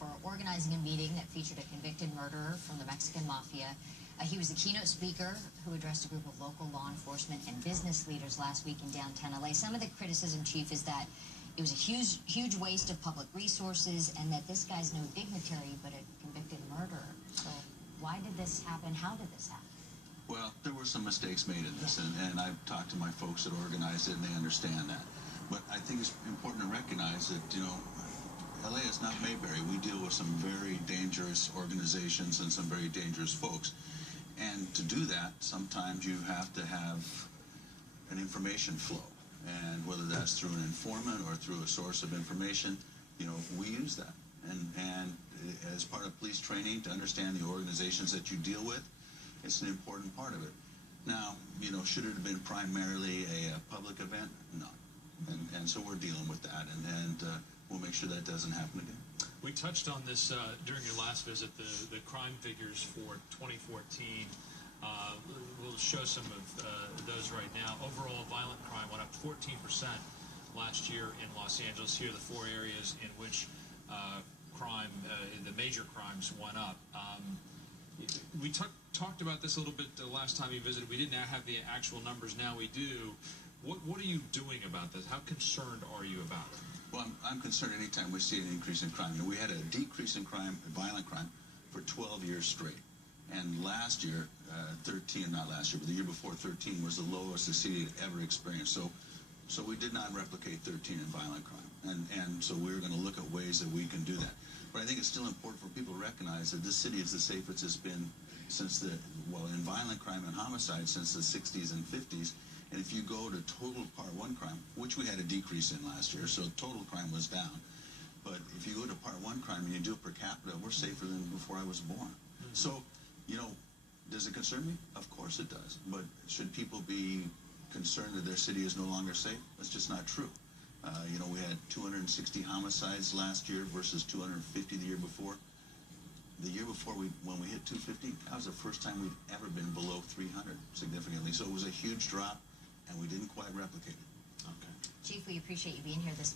for organizing a meeting that featured a convicted murderer from the Mexican Mafia. He was the keynote speaker who addressed a group of local law enforcement and business leaders last week in downtown LA. Some of the criticism, Chief, is that it was a huge waste of public resources and that this guy's no dignitary but a convicted murderer. So why did this happen? How did this happen? Well, there were some mistakes made in this, and I've talked to my folks that organized it, and they understand that. But I think it's important to recognize that, LA is not Mayberry. We deal with some very dangerous organizations and some very dangerous folks. And to do that, sometimes you have to have an information flow. And whether that's through an informant or through a source of information, we use that. And as part of police training, to understand the organizations that you deal with, it's an important part of it. Now, should it have been primarily a public event? No. And so we're dealing with that, and we'll make sure that doesn't happen again. We touched on this during your last visit, the crime figures for 2014. We'll show some of those right now. Overall, violent crime went up 14% last year in Los Angeles. Here are the four areas in which the major crimes went up. We talked about this a little bit the last time you visited. We didn't have the actual numbers. Now we do. What are you doing about this? How concerned are you about it? Well, I'm concerned anytime we see an increase in crime. And we had a decrease in crime, violent crime, for 12 years straight. And last year, but the year before 13 was the lowest the city had ever experienced. So we did not replicate 13 in violent crime. And so we're going to look at ways that we can do that. But I think it's still important for people to recognize that this city is the safest it's been since in violent crime and homicide since the 60s and 50s. And if you go to total Part 1 crime, which we had a decrease in last year, so total crime was down. But if you go to Part 1 crime and you do it per capita, we're safer than before I was born. Mm-hmm. So, does it concern me? Of course it does. But should people be concerned that their city is no longer safe? That's just not true. We had 260 homicides last year versus 250 the year before. The year before, when we hit 250, that was the first time we'd ever been below 300 significantly. So it was a huge drop, and we didn't quite replicate it. Okay. Chief, we appreciate you being here this